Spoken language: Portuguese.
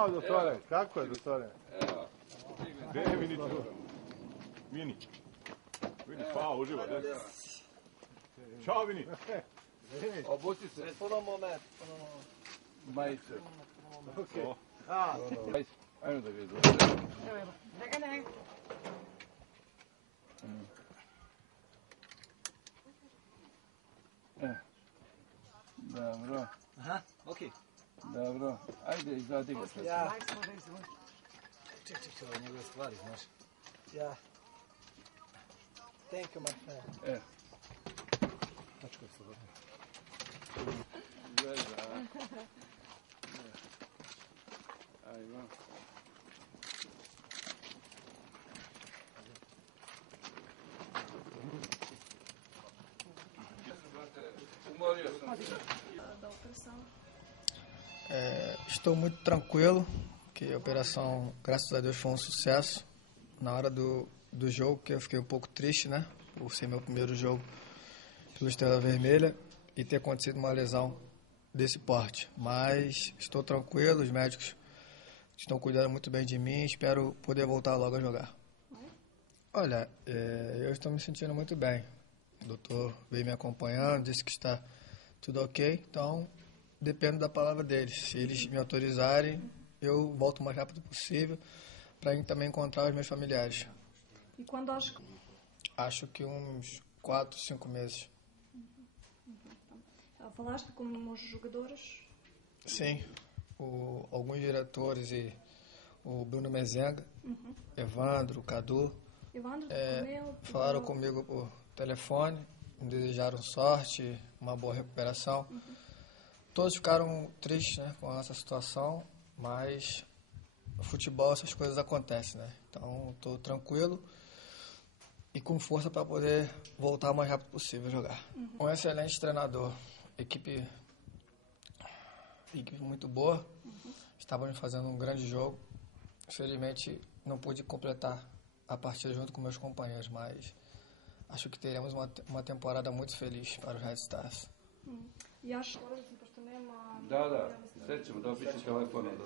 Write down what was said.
Ćao, doktore. Kako je, doktore? Evo. Gdje je Vini? Vini. Vini, spava, uživa. Ćao, Vini. Obuci se. Puno moment. Majice. Ok. Ajmo da vidim. Ne. Dobro. Aha, ok. Dobro. Ajde, izvadi ga sad. Ja. Čekaj, ovo njegove stvari, znaš. Ja. Thank you, my friend. Tačko je slobodno. Veza. Ajmo. Umorio sam se. Estou muito tranquilo, que a operação, graças a Deus, foi um sucesso. Na hora do jogo, que eu fiquei um pouco triste, né? Por ser meu primeiro jogo pelo Estrela Vermelha e ter acontecido uma lesão desse porte. Mas estou tranquilo, os médicos estão cuidando muito bem de mim, espero poder voltar logo a jogar. Olha, eu estou me sentindo muito bem. O doutor veio me acompanhando, disse que está tudo ok, então depende da palavra deles. Se eles me autorizarem, eu volto o mais rápido possível para também encontrar os meus familiares. E quando acho que... Acho que uns 4, 5 meses. Falaste com os jogadores? Sim, alguns diretores e o Bruno Mezenga, Evandro, o Cadu, Evandro, falaram comigo por telefone, me desejaram sorte, uma boa recuperação. Todos ficaram tristes, né, com essa situação, mas no futebol essas coisas acontecem, né? Então estou tranquilo e com força para poder voltar o mais rápido possível a jogar. Um excelente treinador, equipe muito boa, estávamos fazendo um grande jogo. Infelizmente não pude completar a partida junto com meus companheiros, mas acho que teremos uma temporada muito feliz para os Red Stars. I acho... Da, sad ćemo dobiti telefon od